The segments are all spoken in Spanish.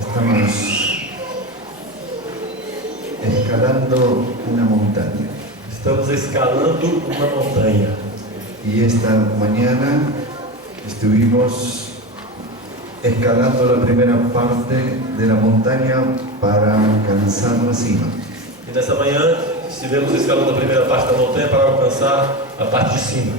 Estamos escalando una montaña. Estamos escalando uma montanha. Y esta mañana estuvimos escalando la primera parte de la montaña para alcanzar la cima. E nessa manhã estivemos escalando a primeira parte da montanha para alcançar a parte de cima.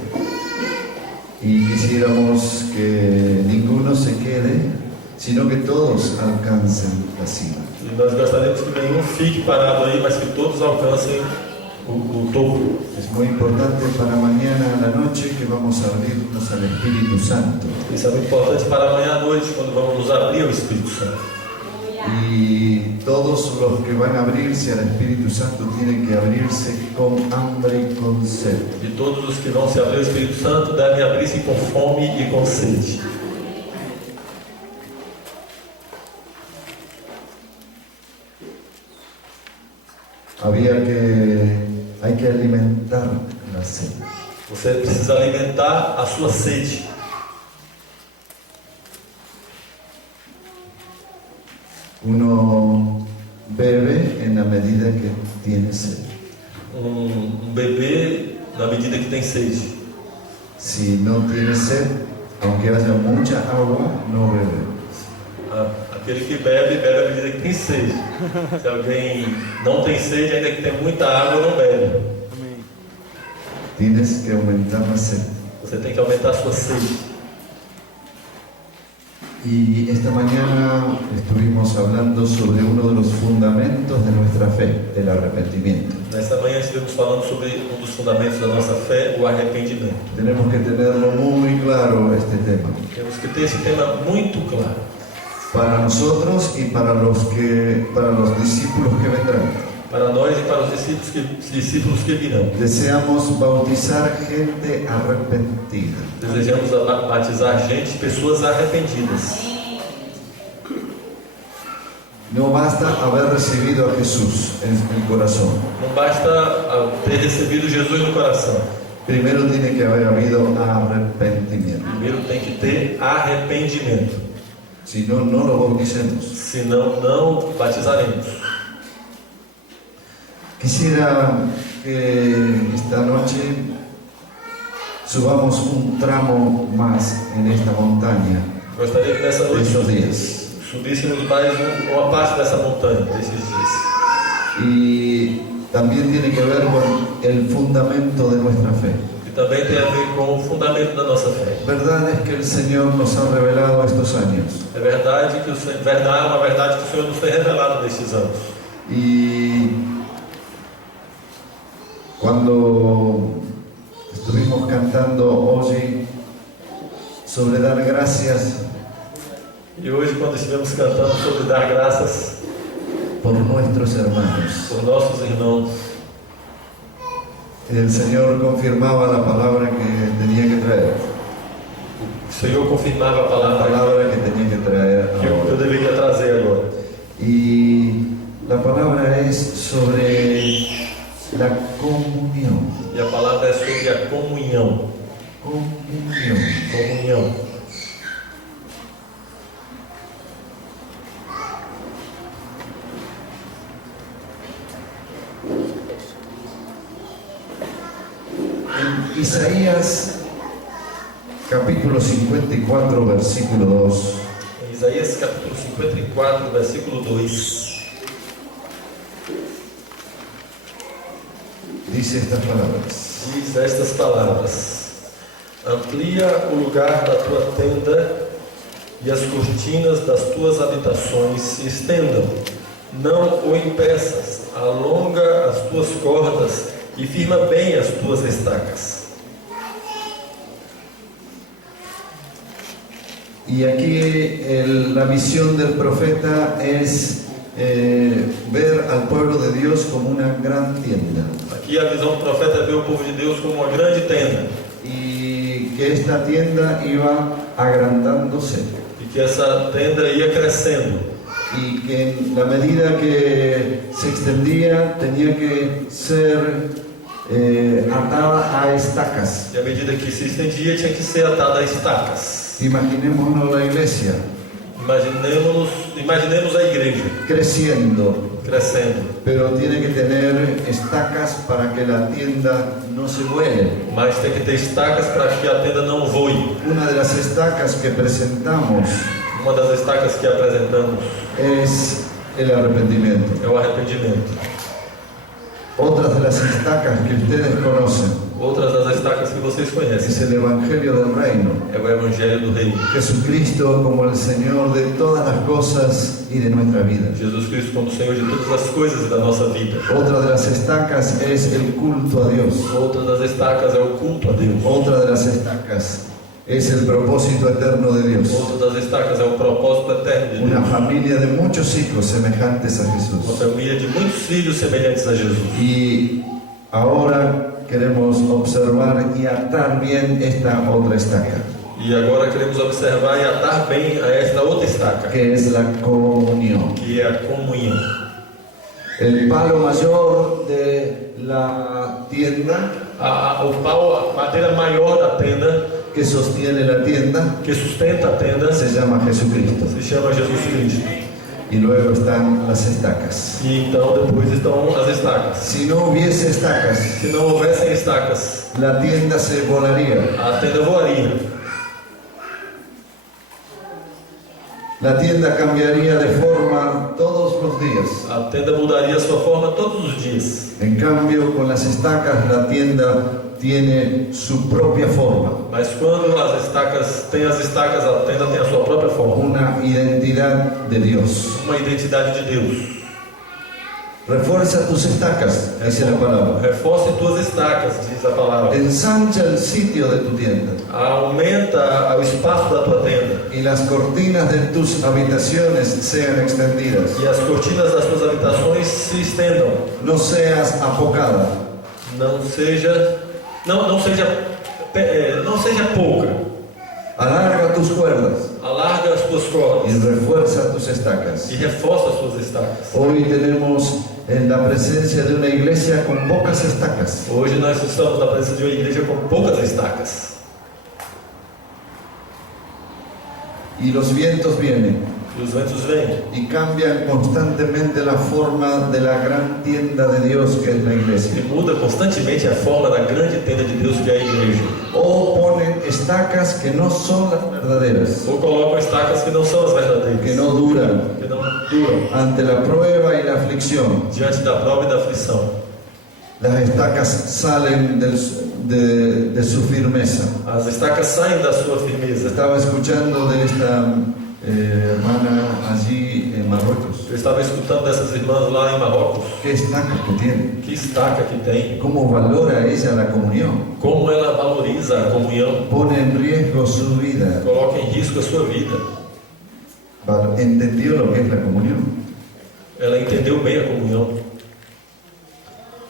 Y quisiéramos que ninguno se quede, sino que todos alcancen la cima. E nós gostaríamos que nenhum fique parado aí, mas que todos alcancem o topo. Es muy importante para mañana a la noche que vamos a abrirnos al Espíritu Santo. Isso é muito importante para amanhã à noite, quando vamos nos abrir ao Espírito Santo. Y todos los que van a abrirse al Espíritu Santo tienen que abrirse con hambre y con sed. E todos os que vão se abrir ao Espírito Santo devem abrir-se com fome e com sede. Hay que alimentar la sed. Você precisa alimentar a sua sede. Uno bebe en la medida que tiene sed. Bebê na medida que tem sede. Si no tiene sed, aunque haya mucha agua, no bebe. Aquele que bebe, bebe à medida que tem sede. Se alguém não tem sede, ainda que tem muita água, não bebe. Tienes que aumentar la sed. Você tem que aumentar a sua sede. Y esta mañana estuvimos hablando sobre uno de los fundamentos de nuestra fe, el arrepentimiento. Nesta manhã estivemos falando sobre um dos fundamentos da nossa fé, o arrependimento. Tenemos que tenerlo muy claro este tema. Temos que ter esse tema muito claro. Para nosotros y para los discípulos que vendrán. Para nós e para os discípulos que virão. Deseamos bautizar gente arrepentida. Desejamos batizar gente, pessoas arrependidas. No basta haber recibido a Jesús en el corazón. Não basta ter recebido Jesus no coração. Primero tiene que haber habido arrepentimiento. Primeiro tem que ter arrependimento. Si no, no lo bauticemos. Senão, não batizaremos. Quisiera que esta noche subamos un tramo más en esta montaña. Gostaria que nessa noite estos días. subíssemos mais uma parte dessa montanha, desses dias. Y también tiene que ver con el fundamento de nuestra fe. E também tem a ver com o fundamento da nossa fé. Verdad es que el Señor nos ha revelado estos años. É verdade que uma verdade que o Senhor nos tem revelado nesses anos. Y cuando estuvimos cantando hoy sobre dar gracias E hoje, quando estivemos cantando sobre dar graças por nuestros hermanos, por nossos irmãos, el Señor confirmaba la palabra que tenía que traer. o Senhor confirmava a palavra Que tenía que traer que eu deveria trazer agora. Y la palabra es sobre la comunión. E a palavra é sobre a comunhão. Comunión. Comunhão. En Isaías capítulo 54, versículo 2. Em Isaías capítulo 54, versículo 2. Dice estas palabras. Diz estas palavras: amplia o lugar da tua tenda e as cortinas das tuas habitações se estendam. Não o impeças, alonga as tuas cordas e firma bem as tuas estacas. Y aquí la visión del profeta es ver al pueblo de Dios como una gran tienda. Aqui a visão do profeta é ver o povo de Deus como uma grande tenda. Y que esta tienda iba agrandándose. E que essa tenda ia crescendo. y que en la medida que se extendía tenía que ser atada a estacas. E à medida que se estendia, tinha que ser atada a estacas. Imaginémonos la iglesia Imaginemos a igreja creciendo, crescendo, pero tiene que tener estacas para que la tienda no se vuele. mas tem que ter estacas para que a tenda não voe. Una de las estacas que presentamos Uma das estacas que apresentamos es el arrepentimiento. é o arrependimento. Otras de las estacas que ustedes conocen Outras das estacas que vocês es conhecem el Evangelio del Reino. é o Evangelho do Reino. Jesucristo como el Señor de todas las cosas y de nuestra vida. Jesus Cristo como Senhor de todas as coisas da nossa vida. Otra de las estacas es el culto a Dios. Outra das estacas é o culto a Deus. Otra de las estacas es el propósito eterno de Dios. Outra das estacas é o propósito eterno de Una Deus. familia de muchos hijos semejantes a Uma Jesús. família de muitos filhos semelhantes a Jesus. Y ahora queremos observar y atar bien esta otra estaca, E agora queremos observar e atar bem a esta outra estaca, que es la comunión. que é a comunhão. El palo mayor de la tienda, O pau, a madeira maior da tenda, que sostiene la tienda, que sustenta a tenda, se llama Jesucristo. se chama Jesus Cristo. Y luego están las estacas. E então depois estão as estacas. Si no hubiese estacas, Se não houvessem estacas, la tienda se volaría. a tenda voaria. La tienda cambiaría de forma todos los días. A tenda mudaria sua forma todos os dias. En cambio, con las estacas la tienda tiene su propia forma, Mas quando as estacas a tenda tem a sua própria forma. una identidad de Dios. Uma identidade de Deus. Refuerza tus estacas, dice la palabra. Reforce tuas estacas, diz a palavra. Ensancha el sitio de tu tienda Aumenta o espaço da tua tenda. y las cortinas de tus habitaciones sean extendidas. E as cortinas das tuas habitações se estendam. No seas apocada. Não seja pouca. Alarga tus cuerdas Alarga as tuas cordas y refuerza tus estacas. e reforça as tuas estacas. Hoy tenemos en la presencia de una iglesia con pocas estacas. Hoje nós estamos na presença de uma igreja com poucas estacas. Y los vientos vienen E os ventos vêm y cambian constantemente la forma de la gran tienda de Dios que es la e iglesia. muda constantemente a forma da grande tenda de Deus que é a igreja. O ponen estacas que no son las verdaderas, Ou colocam estacas que não são as verdadeiras, que no duran que não duram ante la prueba y la aflicción. diante da prova e da aflição. Las estacas salen de su firmeza. As estacas saem da sua firmeza. Estaba escuchando de esta hermana allí en Marruecos. Eu estava escutando dessas irmãs lá em Marrocos. ¿Qué estacas que tiene? Que estaca que tem. ¿Cómo valora ella la comunión? Como ela valoriza a comunhão. Pone en riesgo su vida. Coloca em risco a sua vida. Entendió lo que es la comunión. Ela entendeu bem a comunhão.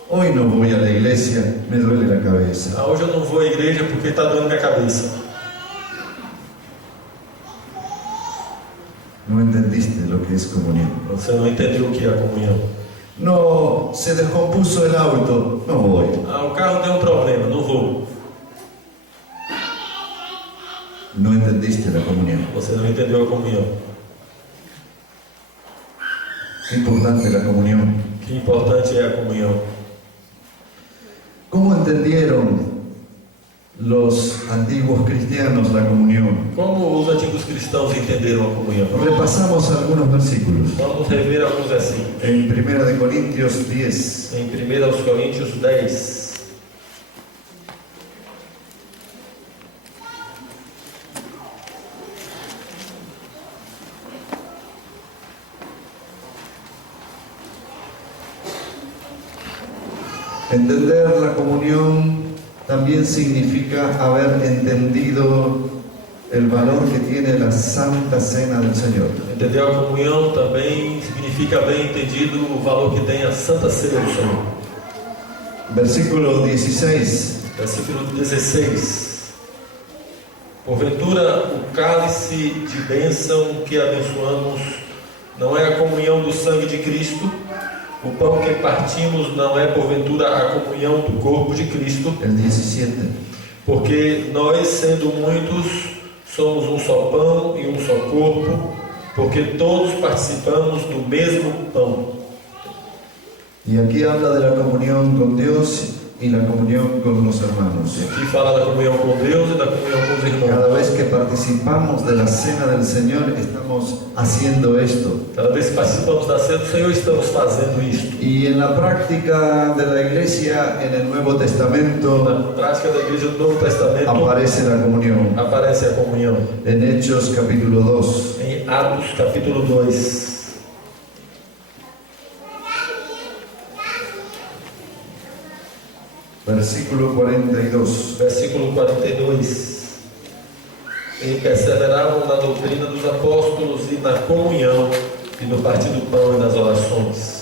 Hoy no voy a la iglesia, me duele la cabeza. Hoje eu não vou à igreja porque está doendo minha cabeça. No entendiste lo que es comunión. Você não entendeu o que é a comunhão. No, se descompuso el auto, no voy. O carro deu um problema, não vou. No entendiste la comunión. Você não entendeu a comunhão. Qué importante la comunión. Que importante é a comunhão. ¿Cómo entendieron los antiguos cristianos la comunión? Como os antigos cristãos entenderam a comunhão? Repasamos algunos versículos. Vamos rever alguns versículos. En 1 Corintios 10, Em 1 Coríntios 10. entender la comunión también significa haber entendido el valor que tiene la Santa Cena del Señor. Entender a comunhão também significa bem entendido o valor que tem a Santa Ceia do Senhor. Versículo 16. Versículo 16. Porventura o cálice de bênção que abençoamos não é a comunhão do sangue de Cristo. O pão que partimos não é porventura a comunhão do corpo de Cristo. El 17. Porque nós, sendo muitos, somos um só pão e um só corpo, porque todos participamos do mesmo pão. Y aquí habla de la comunión con Dios y la comunión con los hermanos. E aqui fala da comunhão com Deus e da comunhão com os irmãos. Cada vez que participamos de la cena del Señor, estamos haciendo esto. Cada vez que participamos da ceia do Senhor, estamos fazendo isto. Y en la práctica de la iglesia, en el Nuevo Testamento, Na prática da igreja do Novo Testamento, aparece la comunión. aparece a comunhão. En Hechos capítulo 2. Em Atos capítulo 2, Versículo 42. versículo 42. E perseveravam na doutrina dos apóstolos e na comunhão, e no partir do pão e nas orações.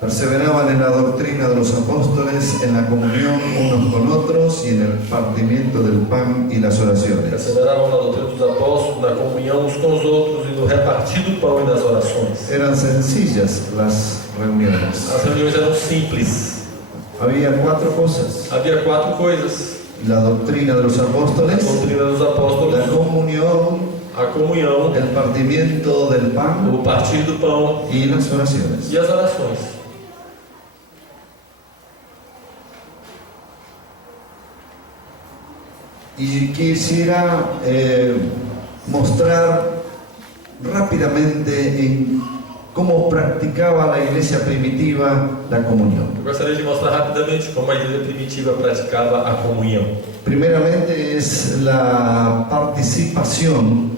Perseveraban en la doctrina de los apóstoles, en la comunión unos con otros y en el partimiento del pan y las oraciones. Perseveravam na doutrina dos apóstolos, na comunhão uns com os outros e no repartir do pão e nas orações. Eran sencillas las reuniones. As reuniões eram simples. Había 4 cosas: Havia 4 coisas: la doctrina de los a apóstoles, doutrina dos apóstolos, la comunión, a comunhão, el partimiento del pan o partir do pão y las oraciones. e as orações. Y quisiera mostrar rápidamente en cómo practicaba la iglesia primitiva la comunión. Eu gostaria de mostrar rapidamente como a igreja primitiva praticava a comunhão. Primeramente es la participación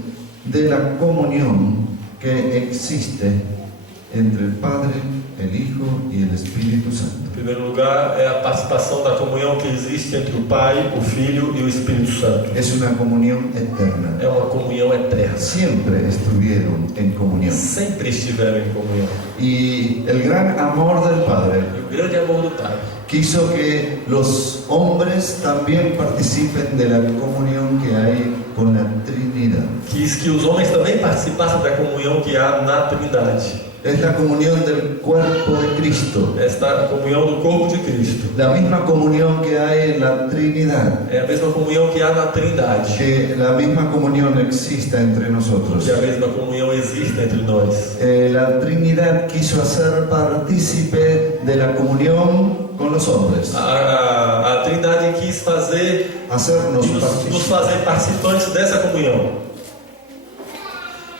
de la comunión que existe entre el Padre, el Hijo y el Espíritu Santo. Em primeiro lugar, é a participação da comunhão que existe entre o Pai, o Filho e o Espírito Santo. Es una comunión eterna. É uma comunhão eterna. Siempre estuvieron en comunión. Sempre estiveram em comunhão. Y el gran amor del Padre E o grande amor do Pai quiso que los hombres también participen de la comunión que hay con la Trinidad. quis que os homens também participassem da comunhão que há na Trindade. Es la comunión del cuerpo de Cristo. Esta comunhão do corpo de Cristo. La misma comunión que hay en la Trinidad. É a mesma comunhão que há na Trindade. Que la misma comunión exista entre nosotros. Que a mesma comunhão existe entre nós. La Trinidad quiso hacer partícipe de la comunión con los hombres. A Trindade quis Hacernos nos partícipes. fazer participantes dessa comunhão.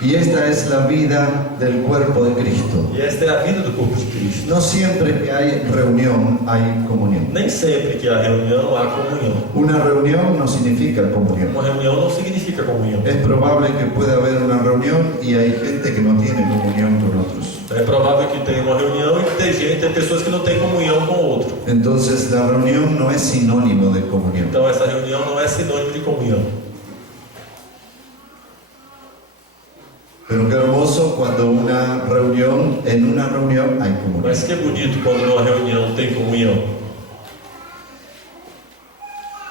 Y esta es la vida del cuerpo de Cristo. E esta é a vida do corpo de Cristo. No siempre que hay reunión hay comunión. Nem sempre que há reunião, há comunhão. Una reunión no significa comunión. Uma reunião não significa comunhão. Es probable que pueda haber una reunión y hay gente que no tiene comunión con otros. É provável que tenha uma reunião e que tem pessoas que não têm comunhão com o outro. Entonces la reunión no es sinónimo de comunión. Então essa reunião não é sinônimo de comunhão. Pero qué hermoso cuando en una reunión hay comunión. Mas que bonito quando numa reunião tem comunhão.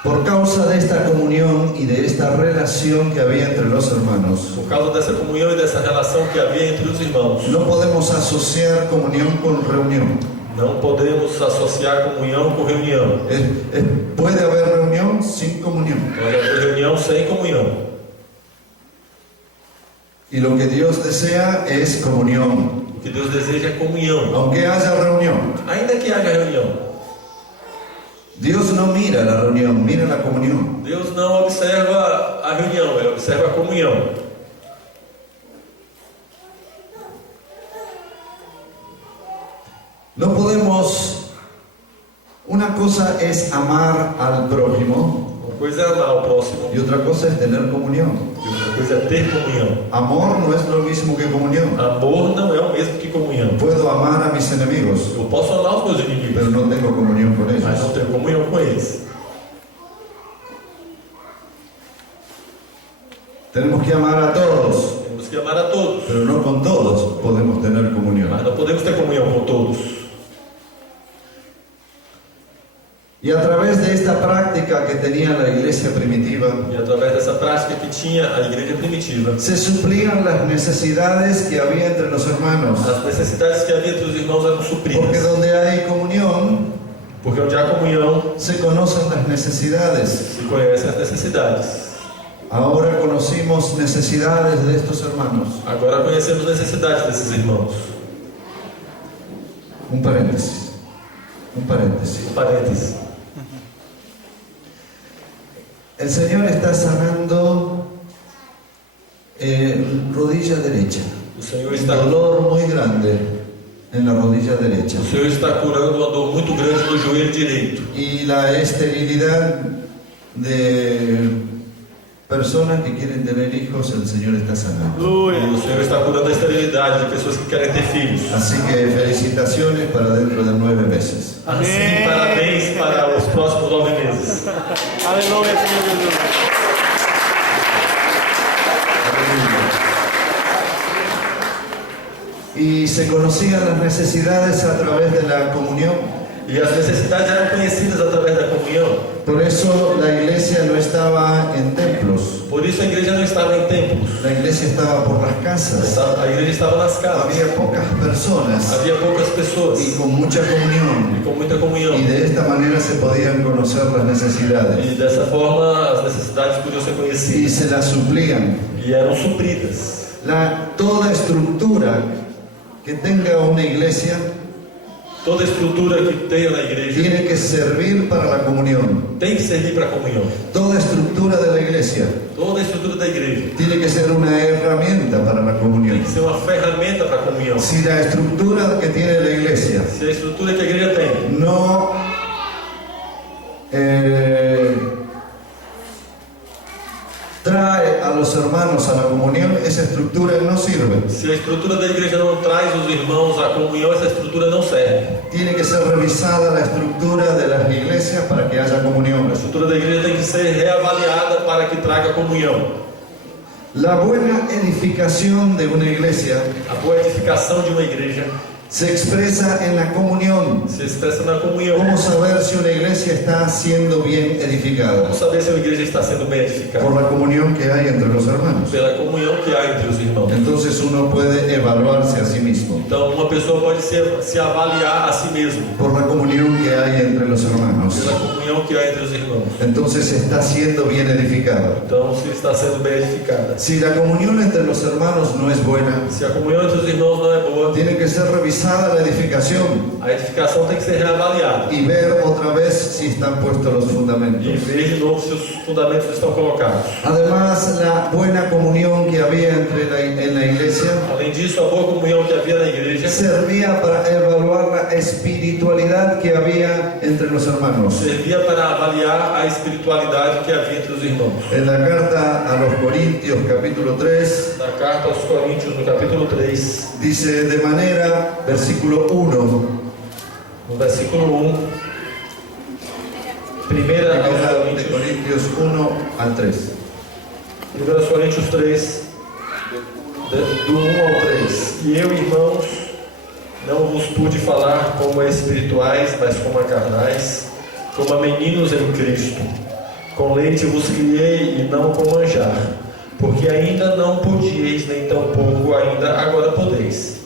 Por causa de esta comunión y de esta relación que había entre los hermanos, Por causa dessa comunhão e dessa relação que havia entre os irmãos, no podemos asociar comunión con reunión. não podemos associar comunhão com reunião. Puede haber reunión sin comunión. Pode haver reunião sem comunhão. Y lo que Dios desea es comunión. O que Deus deseja é comunhão. Aunque haya reunión, Ainda que haja reunião, Dios no mira la reunión, mira la comunión. Deus não observa a reunião, Ele observa a comunhão. No podemos. Una cosa es amar al prójimo Uma coisa é amar o próximo y otra cosa es tener comunión. e outra coisa é ter comunhão. Amor no es lo mismo que comunión. Amor não é o mesmo que comunhão. Puedo amar a mis enemigos, Eu posso amar os meus pero inimigos, no tengo comunión con mas não ellos. tenho comunhão com eles. Tenemos que amar a todos, Temos que amar a todos, pero no con todos podemos tener comunión. mas não podemos ter comunhão com todos. Y a través través de esta práctica que tenía la iglesia primitiva, E através dessa prática que tinha a igreja primitiva, se suplían las necesidades que había entre los hermanos. as necessidades que havia entre os irmãos eram Porque supridas. donde hay comunión, Porque onde há comunhão, se conocen las necesidades. se conhecem as necessidades. Ahora conocimos necesidades de estos hermanos. Agora conhecemos necessidades desses irmãos. Un paréntesis. Un paréntesis. Parênteses. El Señor está sanando rodilla derecha. O Senhor Un está, dolor muy grande en la rodilla derecha. o Senhor está curando uma dor muito grande no joelho direito. Y la esterilidad de personas que quieren tener hijos, el Señor está sanando. E o Senhor está curando a esterilidade de pessoas que querem ter filhos. Así que felicitaciones para dentro de 9 meses. Assim, parabéns para os próximos 9 meses. Aleluia, Senhor Jesus. Y se conocían las necesidades a través de la comunión. E as necessidades eram conhecidas através da comunhão. Por eso la iglesia no estaba en templos, Por isso a igreja não estava em templos. la iglesia estaba por las casas. A igreja estava nas casas. Había pocas personas Havia poucas pessoas y con mucha comunión. e com muita comunhão. Y de esta manera se podían conocer las necesidades E dessa forma as necessidades podiam ser y conhecidas se las suplían. e eram supridas. Toda estructura que tenga una iglesia Toda estrutura que tenha na igreja tiene que servir para la comunión. tem que servir para a comunhão. Toda estructura de la iglesia Toda a estrutura da igreja tiene que ser una herramienta para la comunión. tem que ser uma ferramenta para a comunhão. Si la estructura que tiene la iglesia Se a estrutura que a igreja tem no trae a los hermanos a la comunión, esa estructura no sirve. Se a estrutura da igreja não traz os irmãos à comunhão, essa estrutura não serve. Tiene que ser revisada la estructura de las iglesias para que haya comunión. A estrutura da igreja tem que ser reavaliada para que traga comunhão. La buena edificación de una iglesia A boa edificação de uma igreja se expresa en la comunión. se expressa na comunhão. ¿Cómo saber si una iglesia está siendo bien edificada? Como saber se a igreja está sendo bem Por edificada? la comunión que hay entre los hermanos. Pela comunhão que há entre os irmãos. Entonces uno puede evaluarse a sí mismo Então, uma pessoa pode se avaliar a si mesmo por la comunión que hay entre los hermanos. pela comunhão que há entre os irmãos. Entonces está siendo bien edificada. Então, se está sendo bem edificada. Si la comunión entre los hermanos no es buena, Se a comunhão entre os irmãos não é boa, tiene que ser revisada la edificación a edificação tem que ser reavaliada y ver otra vez si están puestos los e fundamentos. ver de novo se os fundamentos estão colocados. Además, la buena comunión que había en la iglesia Além disso, a boa comunhão que havia na igreja servía para evaluar la espiritualidad que había entre los hermanos. servia para avaliar a espiritualidade que havia entre os irmãos. En la carta a los Corintios, capítulo 3, Na carta aos Coríntios, no capítulo 3, dice de manera, versículo 1, no versículo 1, primeira aos Primera de Coríntios, Corintios 1 al 3. 1 Coríntios 3, do 1 ao 3. E eu, irmãos, não vos pude falar como a espirituais, mas como a carnais, como a meninos em Cristo. Com leite vos criei e não com manjar, porque ainda não podieis, nem tampouco ainda agora podeis,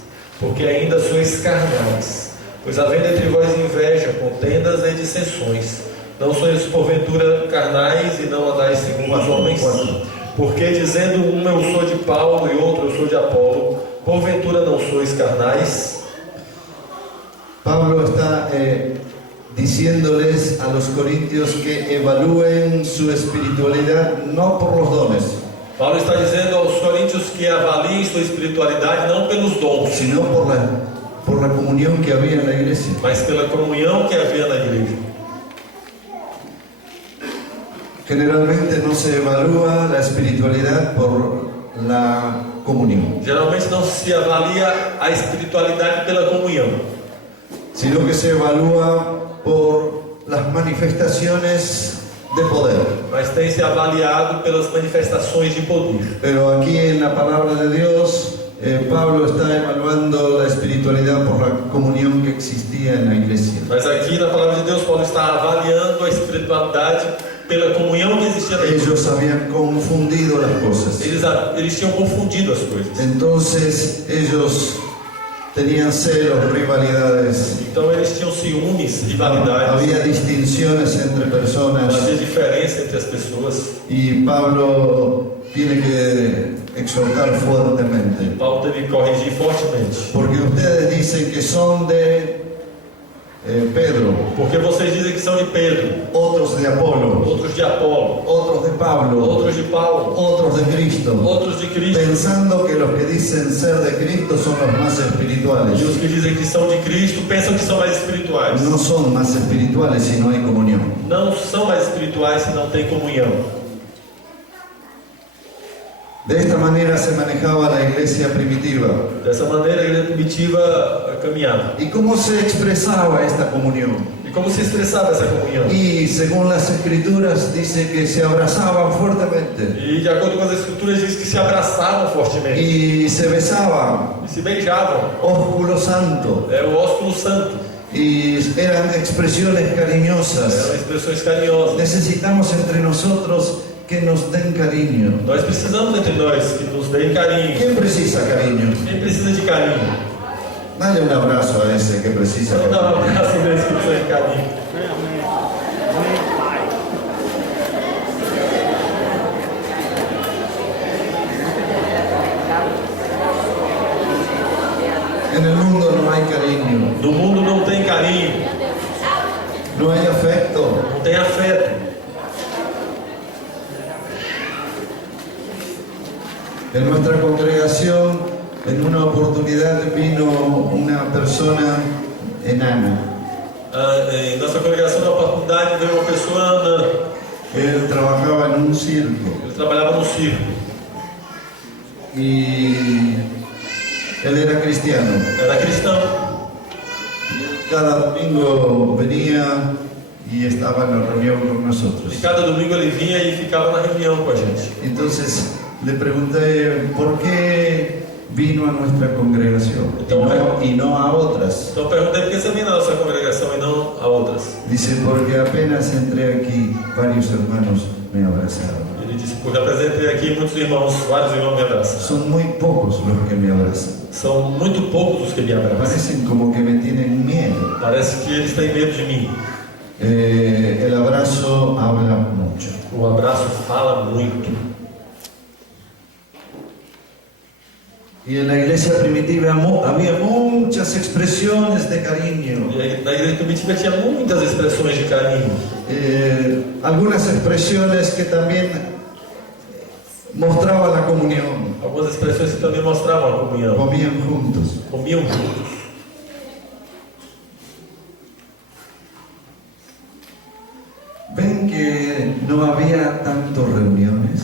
porque ainda sois carnais. Pois havendo entre vós inveja, contendas e dissensões, não sois porventura carnais e não andais segundo os homens? Porque dizendo um eu sou de Paulo e outro eu sou de Apolo, porventura não sois carnais? Pablo está diciéndoles a los corintios que evalúen su espiritualidad no por los dones, Paulo está dizendo aos coríntios que avaliem sua espiritualidade não pelos dons, sino por la comunión que había en la iglesia. mas pela comunhão que havia na igreja. Generalmente no se evalúa la espiritualidad por la comunión, Geralmente não se avalia a espiritualidade pela comunhão, sino que se evalúa por las manifestaciones de poder. mas tem se avaliado pelas manifestações de poder. Pero aquí en la palabra de Dios, Pablo está evaluando la espiritualidad comunión que existía en la iglesia. Mas aqui na palavra de Deus, Paulo está avaliando a espiritualidade pela comunhão que existia na igreja. Ellos habían confundido las cosas. Eles tinham confundido as coisas. Entonces ellos tenían celos, rivalidades. Então eles tinham ciúmes, rivalidades. Había distinciones entre personas. Havia diferença entre as pessoas. Y Pablo tiene que exhortar fuertemente. Paulo teve que corrigir fortemente. Porque ustedes dicen que son de Pedro, Porque vocês dizem que são de Pedro, otros de Apolo, outros de Apolo, otros de Pablo, outros de Paulo, otros de Cristo, outros de Cristo. pensando que los que dicen ser de Cristo son los más espirituales. E os que dizem que são de Cristo pensam que são mais espirituais. No son más espirituales si no hay comunión. Não são mais espirituais se não tem comunhão. De esta manera se manejaba la iglesia primitiva. Dessa maneira a igreja primitiva caminhava. ¿Y cómo se expresaba esta comunión? E como se expressava essa comunhão? Y según las escrituras dice que se abrazaban fuertemente E de acordo com as escrituras diz que se abraçavam fortemente y se besaban, e se beijavam. ósculo santo, É o ósculo santo. y eran expresiones cariñosas. Eram expressões carinhosas. Necesitamos entre nosotros que nos den cariño. Nós precisamos entre nós que nos deem carinho. ¿Quién precisa cariño? Quem precisa de carinho? Dale un abrazo a ese que precisa Vamos dar um cariño. abraço deles que precisam de carinho. En el mundo no hay cariño, No mundo não tem carinho, no hay afecto. não tem afeto. En nuestra congregación, en una oportunidad vino una persona enana. Em nossa congregação, na oportunidade, veio uma pessoa anã. Él trabajaba en un circo Ele trabalhava no circo. y él era cristiano. Era cristão. Cada domingo venía y estaba en la reunión con nosotros. E cada domingo ele vinha e ficava na reunião com a gente. Entonces le pregunté por qué vino a nuestra congregación y no a otras. Então eu perguntei por que você vinha na nossa congregação e não a outras. Dice, porque apenas entré aquí, varios hermanos me abrazaron. Ele disse, porque apresentei aqui muitos irmãos, vários irmãos me abraçam. Son muy pocos los que me abrazan. São muito poucos os que me abraçam. Parecen como que me tienen miedo. Parece que eles têm medo de mim. El abrazo habla mucho. O abraço fala muito. Y en la iglesia primitiva había muchas expresiones de cariño. E aí, na igreja primitiva tinha muitas expressões de carinho. Algunas expresiones que también mostraban la comunión. Algumas expressões que também mostravam a comunhão. Comían juntos. Comiam juntos. ¿Ven que no había tantas reuniones?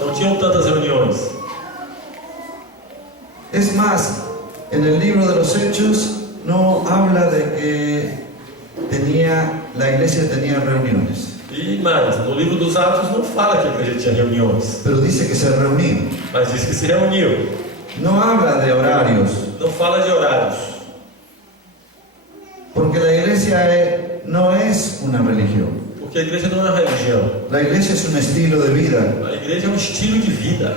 Não tinham tantas reuniões. Es más, en el libro de los Hechos no habla de que la iglesia tenía reuniones, E mais, no livro dos Atos não fala que a igreja tinha reuniões, pero dice que se reunían. mas diz que se reuniu. No habla de horarios, Não fala de horários, porque la iglesia no es una religión. porque a igreja não é uma religião. La iglesia es un estilo de vida. A igreja é um estilo de vida.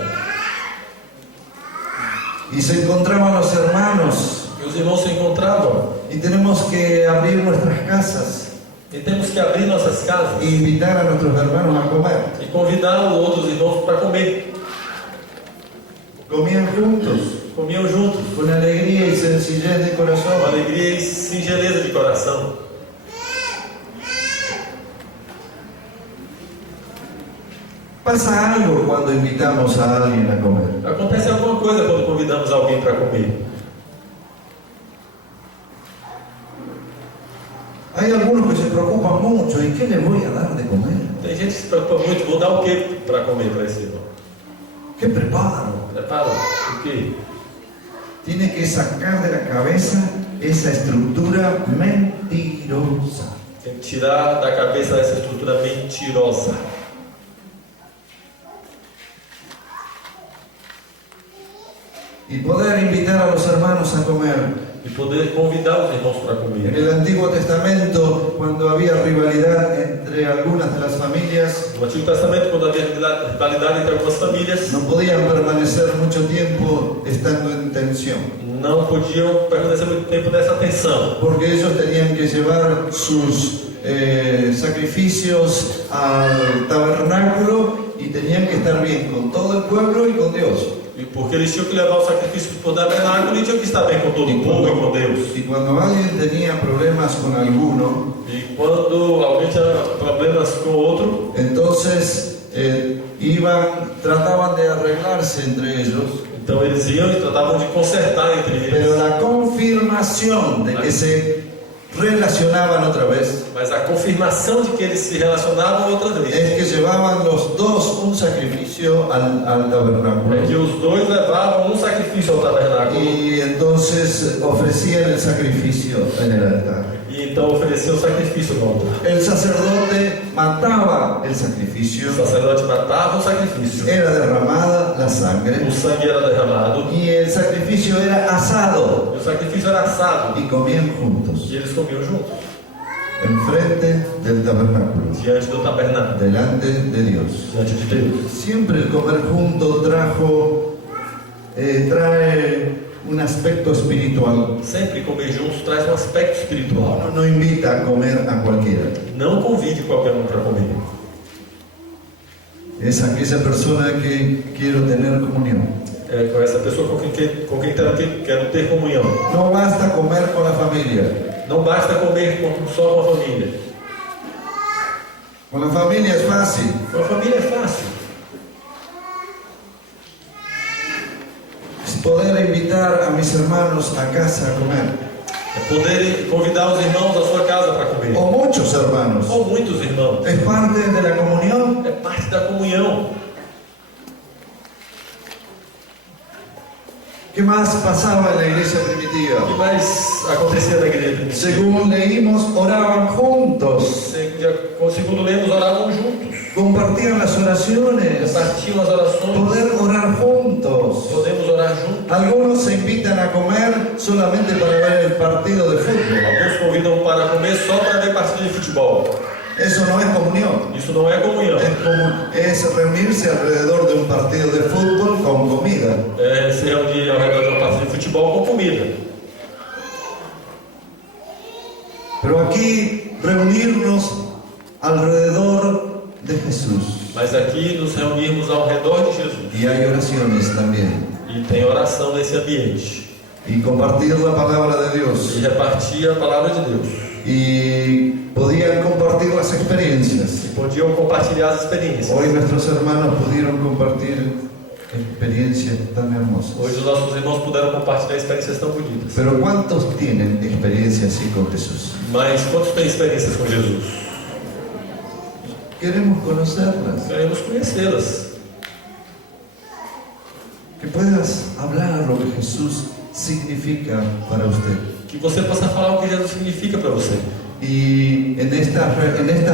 Y se encontraban los hermanos, E os irmãos se encontravam. y tenemos que abrir nuestras casas E temos que abrir nossas casas e invitar a nuestros hermanos a comer. e convidar os outros irmãos para comer. Comían juntos, Comiam juntos, con alegría y sencillez de com corazón. alegria e singeleza de coração. Pasa algo cuando invitamos a alguien a comer. Acontece alguma coisa quando convidamos alguém para comer. Hay algunos que se preocupan mucho, ¿y qué le voy a dar de comer? Tem gente que se preocupa muito, vou dar o que para comer para esse irmão? ¿Qué preparo? Prepara o quê? Tiene que sacar de la cabeza esa estructura mentirosa. Tem que tirar da cabeça essa estrutura mentirosa. Y poder invitar a los hermanos a comer. e poder convidar os irmãos para En comer. el Antiguo Testamento, cuando había rivalidad entre algunas de las familias, No Antigo Testamento, quando havia rivalidade entre algumas famílias, no podían permanecer mucho tiempo estando en tensión, não podiam permanecer muito tempo nessa tensão, porque ellos tenían que llevar sus sacrificios al tabernáculo y tenían que estar bien con todo el pueblo y con Dios. e porque eles tinham que levar o sacrifício para o tabernáculo e tinham que estar bem com todo o povo e com Deus. Y cuando alguien tenía problemas con alguno, E quando alguém tinha problemas com o outro, entonces trataban de arreglarse entre ellos, então eles iam e tratavam de consertar entre eles. pero la confirmación de que se relacionaban otra vez Mas a confirmação de que eles se relacionavam outra vez es que llevaban los dos un sacrificio al tabernáculo. é que os dois levavam um sacrifício ao tabernáculo Y entonces ofrecían el sacrificio en el altar. e então ofereciam o sacrifício no altar. El sacerdote mataba el sacrificio, O sacerdote matava o sacrifício, era derramada la sangre o sangue era derramado y el sacrificio era asado e o sacrifício era assado y comían juntos e eles comiam juntos, enfrente del tabernáculo, diante do tabernáculo, delante de Dios. diante de Deus. Siempre el comer junto trae un aspecto espiritual. Sempre comer juntos traz um aspecto espiritual. Uno no invita a comer a cualquiera. Não convide qualquer um para comer. Es aquella persona que quiero tener comunión. É com essa pessoa com quem quero ter comunhão. No basta comer con la familia. Não basta comer só com a família. Con la familia es fácil. Com a família é fácil. Es poder invitar a mis hermanos a casa a comer. É poder convidar os irmãos à sua casa para comer. O muchos hermanos. Ou muitos irmãos. Es parte de la comunión. É parte da comunhão. ¿Qué más pasaba en la iglesia O que primitiva? mais acontecia na igreja primitiva? Según leímos, oraban juntos, Segundo lemos, oravam juntos. compartían las oraciones, Repartiam as orações. poder orar juntos. Podemos orar juntos. Algunos se invitan a comer solamente para ver el partido de fútbol. Alguns convidam para comer só para ver partida de futebol. Eso no es comunión. Isso não é comunhão. Es reunirse alrededor de un partido de fútbol con comida. É se reunir ao redor de uma partida de futebol com comida. Pero aquí reunirnos alrededor de Jesús. Mas aqui nos reunirmos ao redor de Jesus. Y hay oraciones también. E tem oração nesse ambiente. Y compartir la palabra de E Dios. repartir a palavra de Deus. Y podían compartir las experiencias. E podiam compartilhar as experiências. Hoy nuestros hermanos pudieron compartir experiencias tan hermosas. Hoje os nossos irmãos puderam compartilhar experiências tão bonitas. Pero ¿cuántos tienen experiencias así con Jesús? Mas quantos têm experiências com Jesus? Queremos conocerlas. Queremos conhecê-las. Que puedas hablar lo que Jesús significa para usted. Que você possa falar o que Jesus significa para você. Y en esta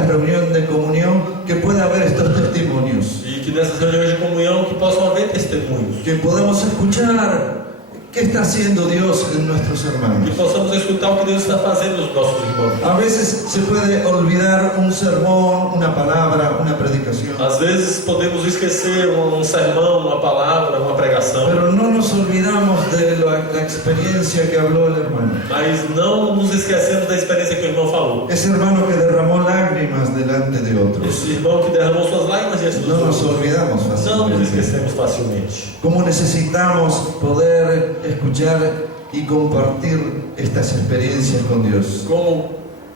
reunión de comunión, que pueda haber estos testimonios. E que nessas reuniões de comunhão que possam haver testemunhos. Que podamos escuchar qué está haciendo Dios en nuestros Que hermanos. possamos escutar o que Deus está fazendo nos nossos irmãos. A veces se puede olvidar un sermón, una palabra, una predicación. Às vezes podemos esquecer um sermão, uma palavra, uma pregação. Pero no nos olvidamos de la experiencia que habló el hermano. Mas não nos esquecemos da experiência que o irmão falou. Ese hermano que derramó lágrimas delante de otros. Esse irmão que derramou suas lágrimas diante dos No nos outros. olvidamos Não nos fácilmente. esquecemos facilmente. Cómo necesitamos poder escuchar y compartir estas experiencias con Dios. Como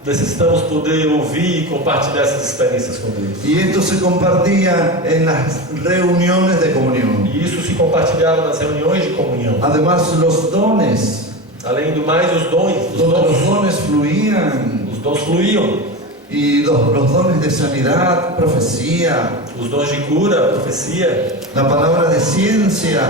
necessitamos poder ouvir e compartilhar essas experiências com Deus. Y esto se compartía en las reuniones de comunión. E isso se compartilhava nas reuniões de comunhão. Además, los dones, Além do mais, os dons, donde los dones fluían, os dons fluíam. y los dones de sanidad, profecía, Os dons de cura, profecia, la palabra de ciencia,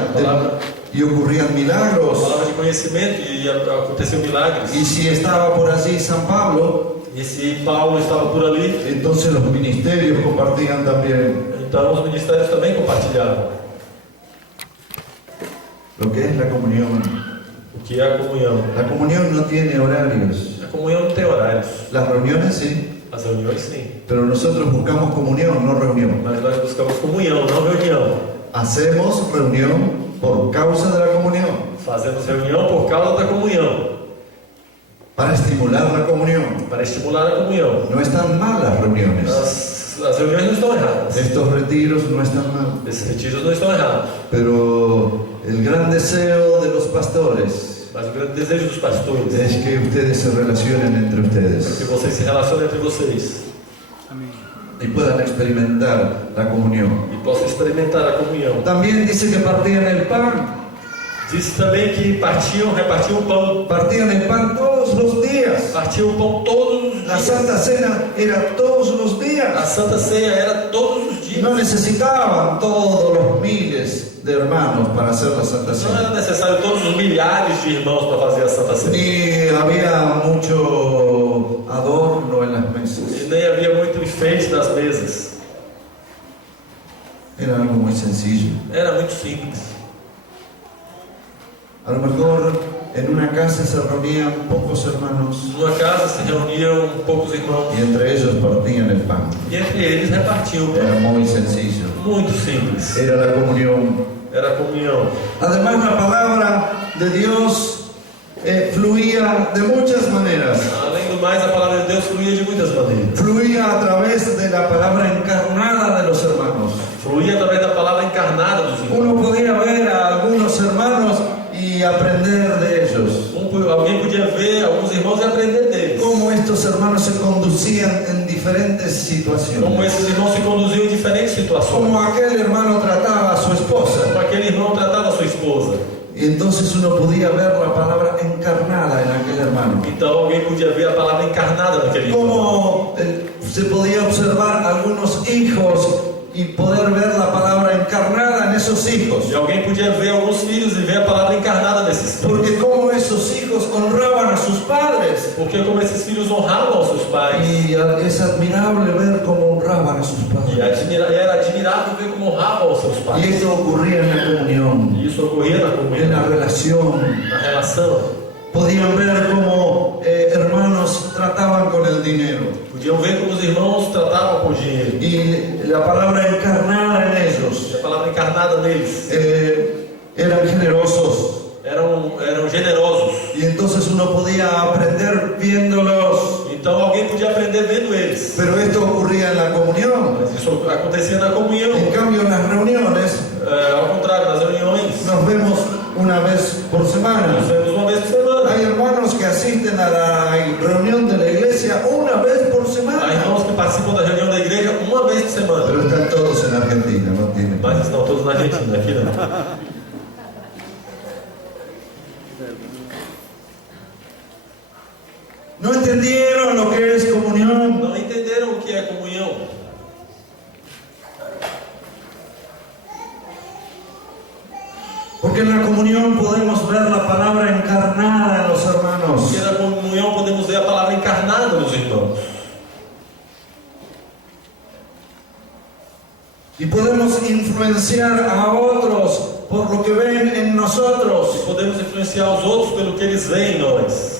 y ocurrían a milagros. palavra de conhecimento e aconteceu milagres. Y si estaba por allí San Pablo, E se Paulo estava por ali, entonces los ministerios compartían también então os ministérios também compartilhavam. lo que es la comunión. O que é a comunhão. La comunión no tiene horarios. A comunhão não tem horários. Las reuniones sí, As reuniões sim, pero nosotros buscamos comunión, no reunión. mas nós buscamos comunhão, não reunião. Hacemos reunión por causa de la comunión, Fazemos reunião por causa da comunhão, para estimular la comunión. para estimular a comunhão. No están mal las reuniones. As reuniões não estão erradas. Estos retiros no están mal. Esses retiros não estão errados. Pero el gran deseo de los pastores Mas o grande desejo dos pastores es que ustedes se relacionen entre é que ustedes vocês se relacionem entre vocês y puedan experimentar la comunión. e possam experimentar a comunhão. También dice que partían el pan. Disse também que repartiam o pão. Partían el pan todos los días. Partiam o pão todos os La dias. Santa Cena era todos los A días. Santa Ceia era todos os dias. No necesitaban todos los miles de hermanos para hacer la Santa Não era Cena. necessário todos os milhares de irmãos para fazer a Santa Ceia. Ni había mucho adorno en las E mesas. nem havia muito enfeite nas mesas. Era algo muy sencillo. Era muito simples. A lo mejor en una casa se reunían pocos hermanos Numa casa se reuniam poucos irmãos y entre ellos partían el pan. e entre eles repartiam o pão. Era muy sencillo. Muito simples. Era la comunión. Era a comunhão. Además, la palabra de Dios fluía de muchas maneras. Além do mais, a palavra de Deus fluía de muitas maneiras. Fluía a través de la palabra encarnada de los hermanos. Fluía através da palavra encarnada dos irmãos. Uno podía ver a algunos hermanos y aprender de ellos. Alguém podia ver alguns irmãos e aprender deles. Cómo estos hermanos se conducían en diferentes Como situaciones. esses irmãos se conduziam em diferentes situações. Como aquel hermano trataba a su esposa. Como aquele irmão tratava a sua esposa. Y entonces uno podía ver la palabra encarnada en aquel hermano. Então alguém podia ver a palavra encarnada naquele irmão. Como se podía observar algunos hijos y poder ver la palabra encarnada en esos hijos. E alguém podia ver alguns filhos e ver a palavra encarnada nesses filhos. Porque como esos hijos honraban a sus padres. Porque como esses filhos honravam aos seus pais. Y es admirable ver cómo honraban a sus E padres. era admirável ver como honravam aos seus Y pais. esto ocurría en la comunión, E isso ocorria na en comunhão, la relación. na relação. Podían ver cómo hermanos trataban con el dinero. Podiam ver como os irmãos tratavam com o dinheiro. Y la palabra encarnada en E ellos. a palavra encarnada neles. Eran generosos. Eram generosos. Y entonces uno podía aprender viéndolos. Então alguém podia aprender vendo eles. Pero esto ocurría en la comunión. Mas isso acontecia na comunhão. En cambio, en las reuniones Ao contrário, nas reuniões, nos vemos una vez por semana. nós vemos uma vez por semana. Hay hermanos que asisten a la reunión de la iglesia una vez por Há semana. irmãos que participam da reunião da igreja uma vez por semana. Pero están todos en Argentina, no tienen. Mas estão todos na Argentina, aqui não. No entendieron lo que es comunión. Não entenderam o que é comunhão. Porque en la comunión podemos ver la palabra encarnada en los hermanos. Porque na comunhão podemos ver a palavra encarnada nos irmãos. Y podemos influenciar a otros por lo que ven en E nosotros. podemos influenciar os outros pelo que eles veem em nós.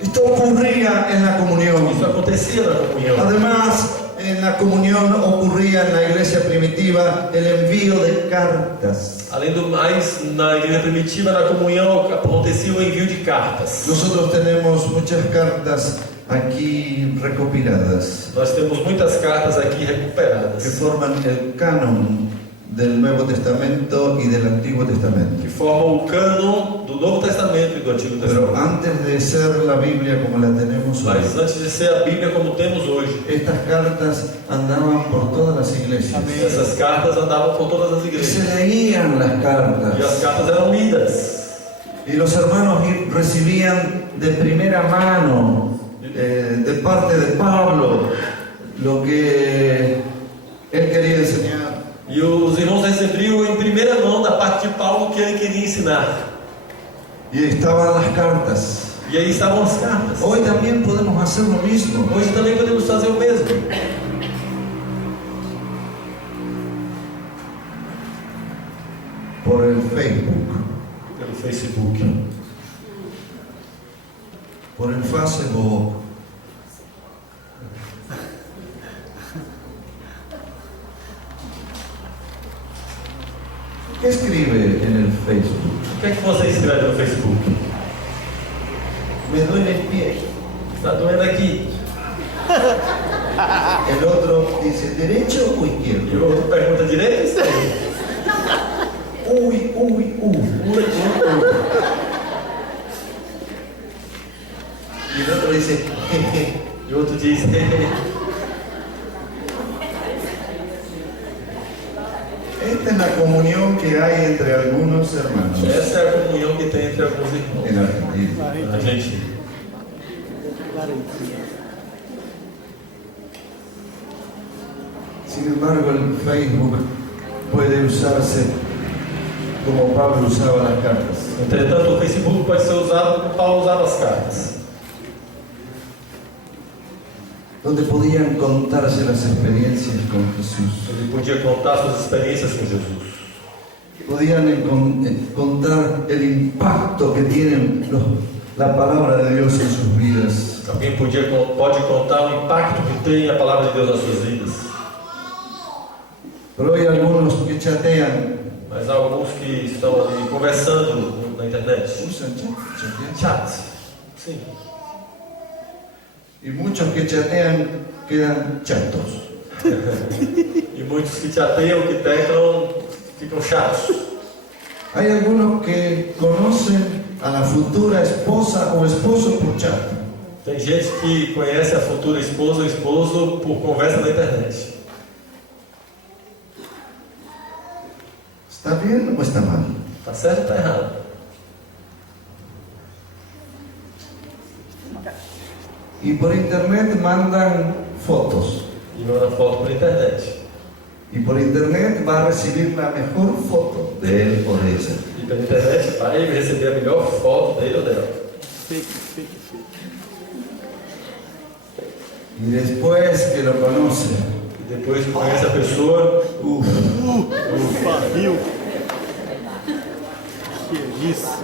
Esto ocurría en la comunión. Isso acontecia na comunhão. Además, en la comunión ocurría en la iglesia primitiva el envío de cartas. Além do mais, na igreja primitiva, na comunhão, acontecia o envio de cartas. Nosotros tenemos muchas cartas aquí recopiladas Nós temos muitas cartas aqui que recuperadas, forman el canon del Nuevo Testamento y del Antiguo Testamento. que formam o cânon do Novo Testamento e do Antigo Pero Testamento. antes de ser la Biblia como la tenemos hoy, Mas antes de ser a Bíblia como temos hoje, estas cartas andaban por todas las iglesias. essas cartas andavam por todas as Y se igrejas. leían las E as cartas. cartas eram lidas. Y los hermanos recibían de primera mano, de parte de Pablo, lo que él quería enseñar. E os irmãos recebiam em primeira mão da parte de Paulo o que ele queria ensinar. Y estaban las cartas. E aí estavam as cartas. Hoy también podemos hacer lo mismo. Hoje também podemos fazer o mesmo. por el Facebook, pelo Facebook, por el Facebook. ¿Qué escribe en el Facebook? O que é que você escreve no Facebook? Me duele el pie. Está doendo aqui. El otro dice, ¿derecho o E izquierdo? o outro pergunta direito ou esquerdo? Uy, uy, Y el otro dice, jeje. E o outro diz, Esta es la comunión que hay entre algunos hermanos essa é a comunhão que tem entre alguns irmãos en Argentina. na Argentina. Sin embargo, el Facebook puede usarse como Pablo usaba las cartas. Entretanto, o Facebook pode ser usado como Paulo usava as cartas, Donde podían contarse las experiencias con Jesús. ele podia contar suas experiências com Jesus, Podían contar el impacto que tiene la palabra de Dios en sus vidas. alguém pode contar o impacto que tem a palavra de Deus nas suas vidas, Pero hay algunos que chatean. mas há alguns que estão ali conversando na internet. Usan chatean. Chat, sim, Y muchos que chatean quedan chatos. e muitos que chateiam, que teclam, ficam chatos. Hay algunos que conocen a la futura esposa o esposo por chat. Tem gente que conhece a futura esposa ou esposo por conversa na internet. ¿Está bien o está mal? Tá certo ou tá errado? Y por internet mandan fotos. E manda foto por internet. Y por internet va a recibir la mejor foto de él o de ella. E pela internet vai receber a melhor foto dele ou dela. Fake. Y después que lo conoce, E depois que conhece a pessoa, Barril. Que isso?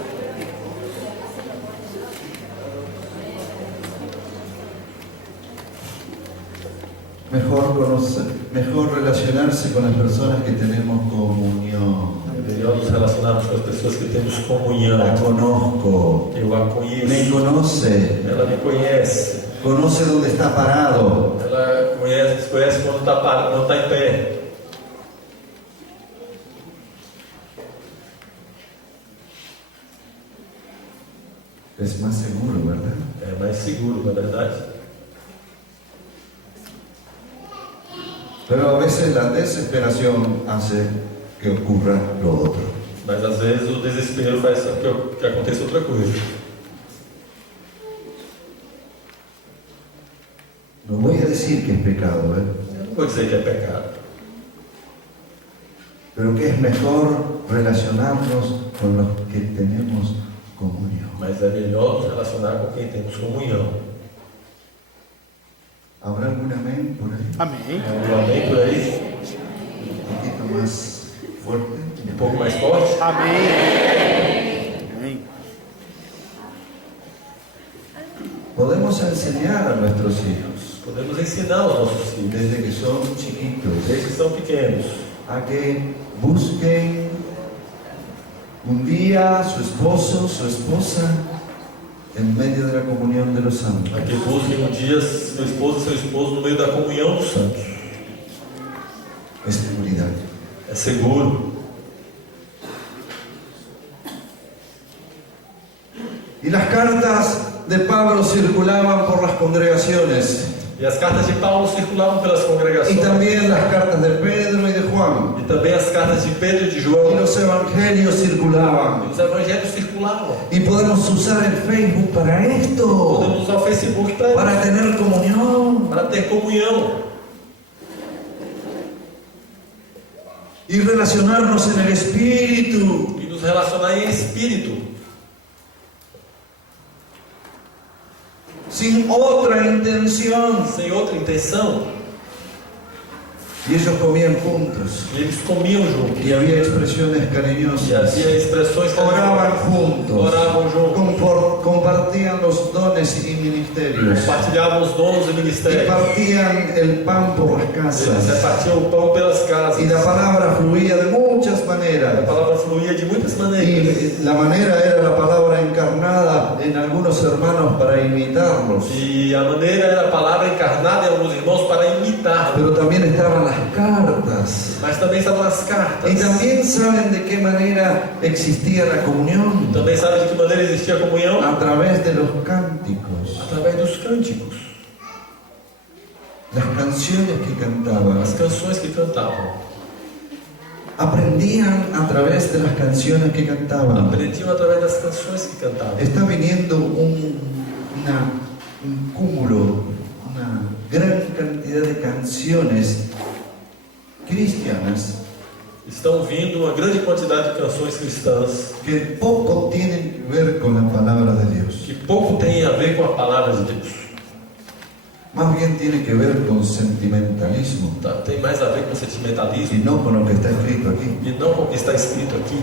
mejor relacionarse con las personas que tenemos comunión. é melhor nos relacionarmos com as pessoas que temos comunhão. La conozco, Eu a me conheço, conoce, ela me conhece, conoce dónde está parado. ela conhece quando não está em pé. Es más seguro, ¿verdad? É mais seguro, na verdade. Pero a veces la desesperación hace que ocurra lo otro. Mas às vezes o desespero faz que aconteça outra coisa. No voy a decir que es pecado, Eu não vou dizer que é pecado, pero que es mejor relacionarnos con los que tenemos comunión. mas é melhor nos relacionar com quem temos comunhão. ¿Habrá algún amén por ahí? Amém. Um amém por aí, Un poquito más fuerte. um pouco mais forte. Amém. Amém. Podemos enseñar a nuestros hijos, Podemos ensinar os nossos filhos, desde que son chiquitos, desde que são pequenos, a que busquen un día su esposo, su esposa, en medio de la comunión de los santos. a que busquem um dia seu esposo e seu esposo no meio da comunhão dos santos. Es seguridad. É seguro. Y las cartas de Pablo circulaban por las congregaciones, E as cartas de Paulo circulavam pelas y congregações. también las cartas de Pedro y de Juan, E também as cartas de Pedro e de y João. los evangelios E circulaban. os evangelhos circulavam. Y podemos usar el Facebook para esto, Podemos usar o Facebook para tener comunión para ter comunhão y relacionarnos en el Espíritu. e nos relacionar em espírito, Sin otra intención. sem outra intenção. Y ellos comían juntos. E eles comiam juntos. Y había expresiones E cariñosas. havia expressões Oraban carinhosas. juntos. Oravam juntos. Compartían los dones y ministerios. Compartilhavam os dons e Y ministérios. partían el pan por las Eles casas. repartiam o pão pelas casas. Y la palabra fluía de muchas A maneras. palavra fluía de muitas maneiras. Y la manera era la palabra encarnada en algunos hermanos para imitarlos. E a maneira era a palavra encarnada em alguns irmãos para imitar. Pero también estaban las cartas. Mas também estavam as cartas. Y también saben de qué manera existía la comunión. Também sabe de que maneira existia a comunhão? A través de los cánticos. Através dos cânticos. Las canciones que cantaban. As canções que cantavam. Aprendían a través de las canciones que cantaban. Aprendiam através das canções que cantavam. Está viniendo un cúmulo, una gran cantidad de canciones cristianas Estão vindo uma grande quantidade de canções cristãs que poco tienen que ver con la palabra de Dios. que pouco têm a ver com a palavra de Deus. Más bien tiene que ver con sentimentalismo Tem mais a ver com y sentimentalismo no con lo que está escrito aquí. e não com o que está escrito aqui.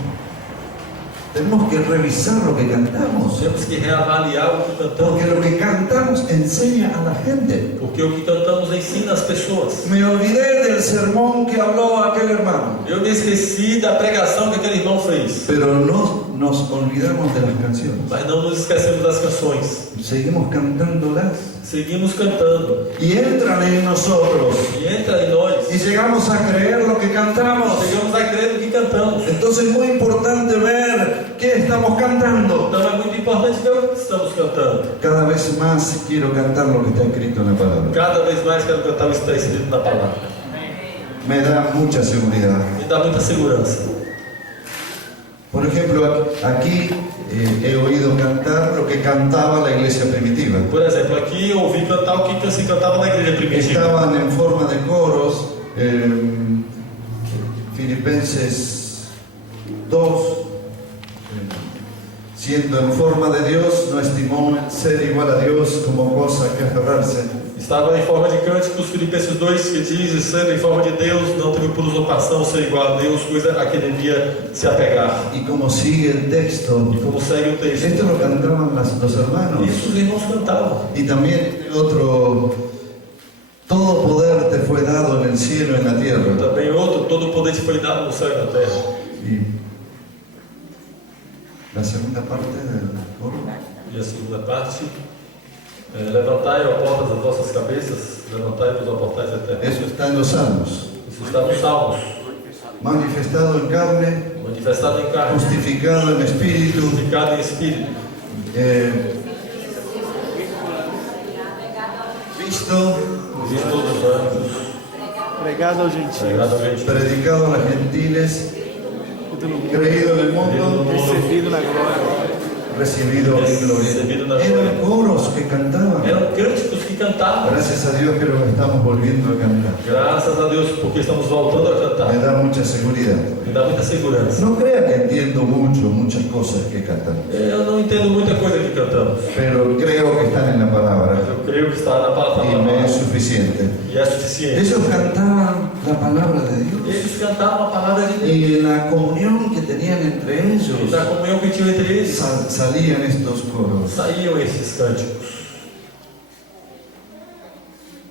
Tenemos que revisar lo que cantamos, Temos que reavaliar o que cantamos, porque lo que cantamos enseña a la gente. porque o que cantamos ensina as pessoas. Me olvidé del sermón que habló aquel hermano, Eu me esqueci da pregação que aquele irmão fez, pero no nos olvidamos de las canciones. mas não nos esquecemos das canções. Seguimos cantándolas Seguimos cantando y entran en nosotros e entra em nós. y llegamos a creer lo que cantamos. Chegamos a crer no que cantamos. Entonces es muy importante ver qué estamos cantando. Então é muito importante ver o que estamos cantando. Cada vez más quiero cantar lo que está escrito en la palabra. Cada vez mais quero cantar o que está escrito na palavra. Me da mucha seguridad. Me dá muita segurança. Por ejemplo, aquí he oído cantar lo que cantaba la iglesia primitiva. Por exemplo, aqui eu ouvi cantar o que se cantava na igreja primitiva. Estaban en forma de coros. Filipenses 2, siendo en forma de Dios, no estimó ser igual a Dios como cosa que aferrarse. Estava em forma de cânticos, Filipenses 2, que diz: sendo em forma de Deus, não teve por usurpação ser igual a Deus, coisa a que devia se apegar. Y como sigue el texto, E como segue o texto, esto lo cantaban los hermanos. isso os irmãos cantavam. Y también otro, todo poder te fue dado en el cielo y en la tierra. Também outro: todo o poder te foi dado no céu e na terra. Y la segunda parte del coro. E a segunda parte: levantai, ó portas, as vossas cabeças, levantai-vos, ó portais eternos. Eso está en los Salmos. Isso está nos Salmos. Manifestado en carne, Manifestado em carne, justificado en espíritu, justificado em espírito, visto, visto dos anjos, Pregado aos gentios. pregado a gente, predicado a los gentiles, creído en el mundo, Recebido na glória. recibido en gloria. Eran coros que cantaban. eram cânticos que cantavam. Gracias a Dios que lo estamos volviendo a cantar. Graças a Deus, porque estamos voltando a Me cantar. da mucha seguridad. Me dá muita segurança. No crea que entiendo muchas cosas que cantan, Eu não entendo muita coisa que cantamos, pero creo que están en la mas palabra eu creio que está na palavra y me es suficiente. e é suficiente. Ellos cantaban la palabra de Dios Eles cantavam a palavra de Deus. y en la comunión que tenían entre E ellos da comunhão que tinham entre eles, salían estos coros. saíam esses cânticos.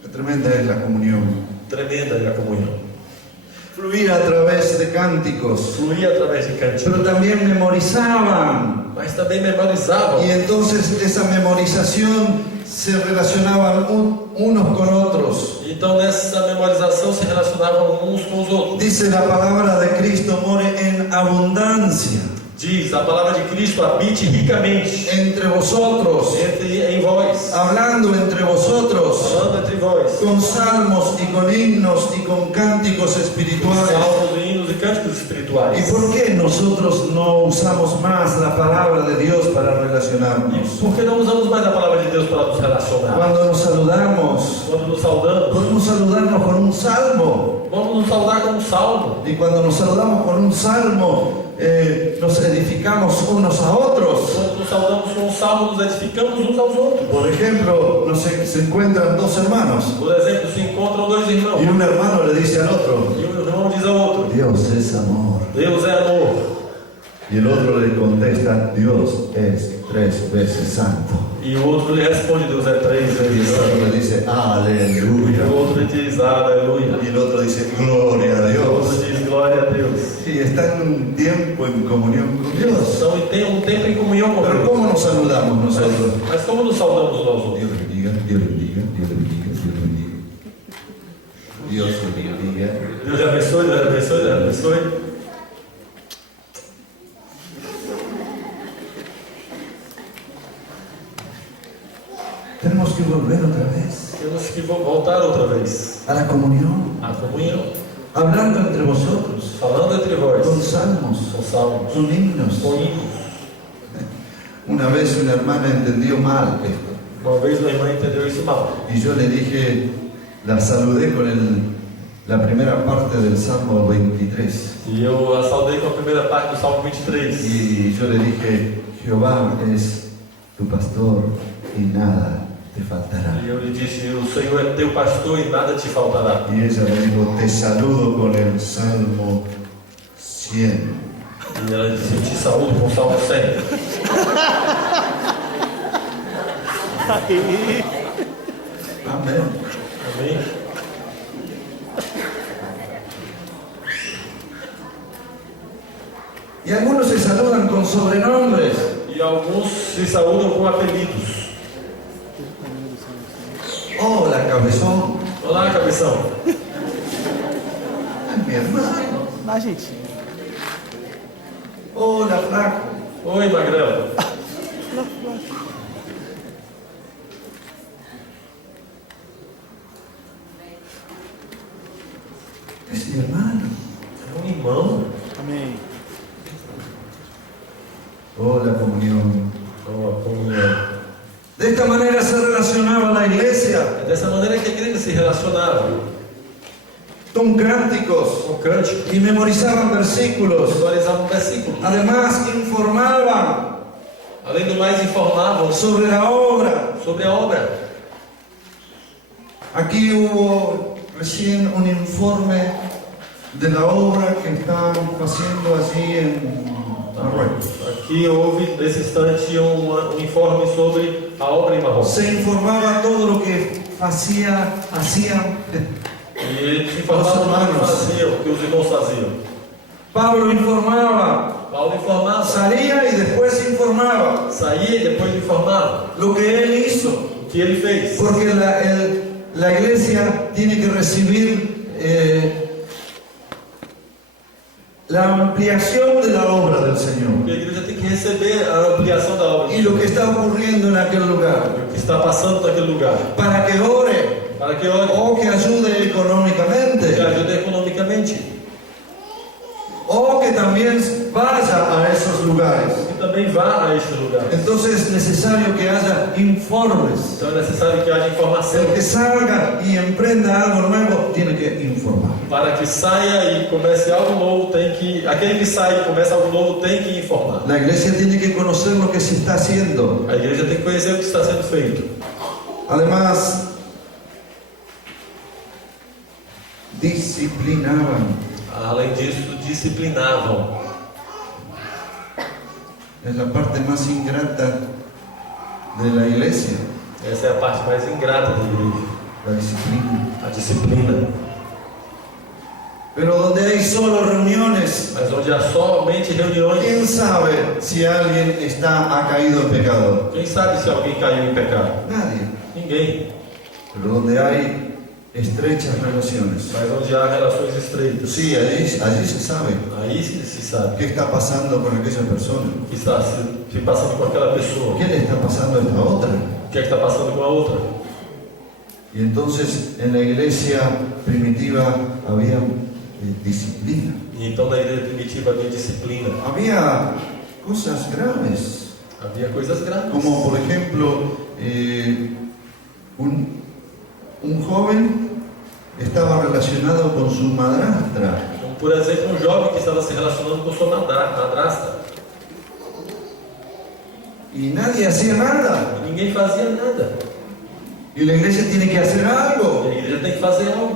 Qué tremenda es la comunión. Tremenda é a comunhão. Fluía a través de cánticos, Fluía através de cânticos, pero también memorizaban. mas também memorizavam. Y entonces esa memorización se relacionaban unos con otros. Então nessa memorização se relacionavam uns com os outros. Dice la palabra de Cristo more en abundancia Diz: a palavra de Cristo habite ricamente entre vosotros, em vós, hablando entre vosotros, falando entre vós, con salmos y con himnos y con cánticos espirituales. salmos, hinos e cânticos ¿Y espirituais. por qué nosotros no usamos más la palabra de Dios para E relacionarnos? por que não usamos mais a palavra de Deus para nos relacionar? Cuando nos saludamos, Quando nos saudamos, podemos saludarnos con un salmo. vamos nos saudar com um salmo. Y cuando nos saludamos con un salmo, nos edificamos edificamos unos a otros. Quando nos saudamos com um salmo, nos edificamos uns aos outros. Por ejemplo, se encuentran dos hermanos Por exemplo, se encontram dois irmãos y un hermano le dice al otro, e um irmão diz ao outro: Dios es amor. Deus é amor. Y el otro le contesta, Dios es 3 veces santo. E o outro lhe responde: Deus é 3 Y vezes el otro santo. le dice, E aleluya. o outro lhe diz: Aleluia. Y el otro dice, gloria a E o outro Dios. diz: Glória a Deus. Y están un tiempo en comunión con Dios. Então, tem um tempo em comunhão com Pero Deus. ¿cómo nos saludamos nosotros? Mas como nos saudamos uns aos outros? Dios bendiga, Dios bendiga, Dios bendiga, Dios bendiga. Dios bendiga. Deus te abençoe, Deus te abençoe, Deus te abençoe. Tenemos que volver otra vez Temos que voltar outra vez a la comunión, à comunhão, hablando entre vosotros, falando entre vós, con salmos, com salmos, con himnos. com hinos. Una vez una hermana entendió mal esto Uma vez uma irmã entendeu isso mal. y yo le dije, la saludé con la primera parte del Salmo 23 E eu a saudei com a primeira parte do Salmo 23. y yo le dije, Jehová es tu pastor y nada te faltará. E eu lhe disse: o Senhor é teu pastor e nada te faltará. Y ella me dijo, te saludo con el Salmo 100. E ela disse: eu te saúdo com o Salmo 100. Aí. Amén. Amém? Y algunos se saludan con sobrenombres. E alguns se saúdam com apelidos. Hola, cabezón. Olá, cabeção. Ay, mi hermano. Na Argentina. Hola, flaco. Oi, magrelo. Es mi hermano. É irmão. Amém. Hola, comunión. Ó, comunhão. De esta manera se relacionaba la iglesia É dessa maneira que a igreja se relacionava. con cánticos Com cântico. y memorizaban versículos. Visualizavam versículos. Además, informaban Além do mais, informavam sobre la obra. sobre a obra. Aquí hubo recién un informe de la obra que están haciendo allí en Marruecos. Aqui houve, nesse instante, um informe sobre a obra em Marrocos. Se informaba todo lo que hacían E eles informavam o que faziam, o que os irmãos faziam. Pablo informaba, Paulo informava, salía y después informaba saía e depois informava lo que él hizo, o que ele fez. porque la iglesia tiene que recibir la ampliación de la obra del Señor Porque a igreja tem que receber a ampliação da obra y lo que está ocurriendo en aquel lugar, o que está passando naquele lugar. para que ore Para que ore, o que ayude que económicamente ajude economicamente. o que también vaya a esos lugares. E também vá a este lugar. Entonces es necesario que haya informes. Então é necessário que haja informação. El que salga y emprenda algo nuevo tiene que informar. Para que saia e comece algo novo, tem que. Aquele que sai e começa algo novo tem que informar. La iglesia tiene que conocer lo que se está haciendo. A igreja tem que conhecer o que está sendo feito. Además, disciplinaban. Além disso, disciplinavam. Es la parte más ingrata de la iglesia, Essa é a parte mais ingrata da igreja, la disciplina. a disciplina. Pero donde hay solo reuniones, Mas onde há somente reuniões, ¿quién sabe si alguien ha caído en pecado? quem sabe se alguém caiu em pecado? Nadie. Ninguém. Pero donde hay estrechas relaciones, Mas onde há relações estreitas, sí, allí se sabe aí se sabe qué está pasando con aquella persona, o que está se passando com aquela pessoa, qué le está pasando a esta otra. o que é que está passando com a outra. Y entonces en la iglesia primitiva había disciplina, E então na igreja primitiva havia disciplina, había cosas graves, havia coisas graves. como por ejemplo un joven estaba relacionado con su madrastra Como, por exemplo, um jovem que estava se relacionando com sua madrasta. y nadie hacía nada. E ninguém fazia nada. Y la iglesia tiene que hacer E algo. a igreja tem que fazer algo.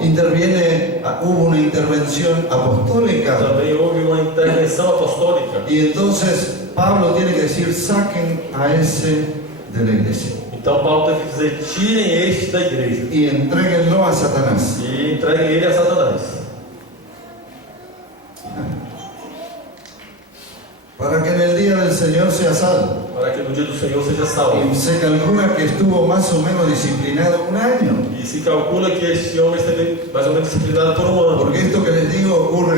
Hubo una intervención apostólica. Também houve uma intervenção apostólica. Y entonces Pablo tiene que decir, saquen a ese de la iglesia Então Paulo teve que dizer, tirem este da igreja y entréguenlo a Satanás. e entreguem ele a Satanás. Para que en el día del Señor sea salvo. Para que no dia do Senhor seja salvo. Y se calcula que estuvo más o menos disciplinado un año. E se calcula que este homem esteve mais ou menos disciplinado por um ano. Porque esto que les digo ocurre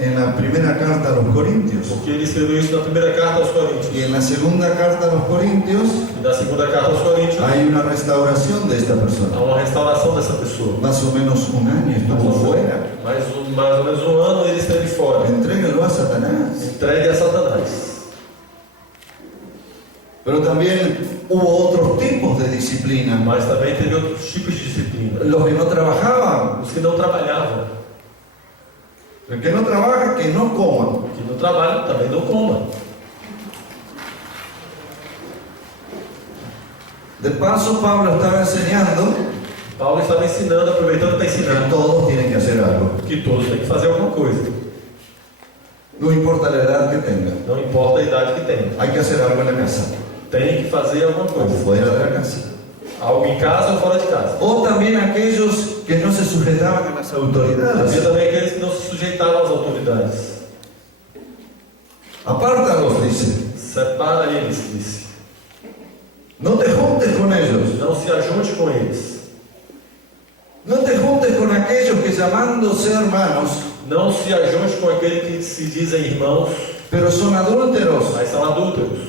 en la primera carta a los Corintios. Porque ele escreveu isso na primeira carta aos Coríntios. Y en la segunda carta a los Corintios E na segunda carta aos Coríntios hay una restauración de esta há persona. uma restauração dessa pessoa. Más o menos un año estuvo fuera. Mais ou menos um ano ele esteve fora. Entréguenlo a Satanás. Entregue a Satanás. Pero también hubo otros tipos de disciplina. Mas também teve outros tipos de disciplina. Los que no trabajaban. Os que não trabalhavam. El que no trabaja, que no coma. O que não trabalha também não coma. De paso, Pablo estaba enseñando Paulo estava ensinando, aproveitando para que ensinar todos tienen que hacer algo. que todos têm que fazer alguma coisa. No importa la edad que tengan. Não importa a idade que tem. Hay que hacer algo en la casa Tem que fazer alguma o coisa. fuera de la casa. Algo em casa ou fora de casa. O también aquellos que no se sujetaban a las Havia autoridades. também aqueles que não se sujeitavam às autoridades. Apártalos, dice. Separa eles, disse. No te juntes con ellos. Não se ajunte com eles. No te juntes con aquellos que llamándose hermanos, Não se ajunte com aquele que se dizem irmãos, pero son adúlteros, mas são adúlteros,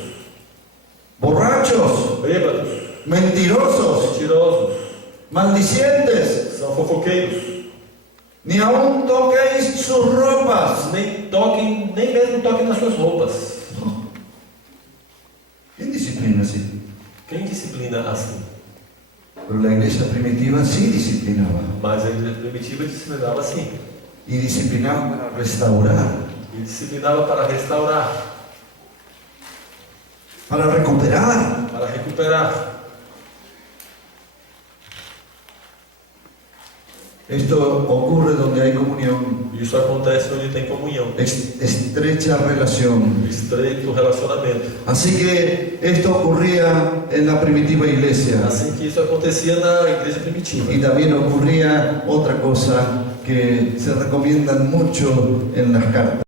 borrachos, bêbados, mentirosos, mentirosos, maldicientes. são fofoqueiros. Ni aun toquéis sus ropas. Nem mesmo toquem nas suas roupas. ¿Quién disciplina así? Quem disciplina assim? Pero la iglesia primitiva sí disciplinaba. Mas a igreja primitiva disciplinava assim. Y disciplinaba para restaurar, E disciplinava para restaurar, para recuperar. para recuperar. Esto ocurre donde hay comunión, Isso acontece onde tem comunhão, estrecha relación. estreito relacionamento. Así que esto ocurría en la primitiva iglesia. Assim que isso acontecia na igreja primitiva. Y también ocurría otra cosa que se recomiendan mucho en las cartas.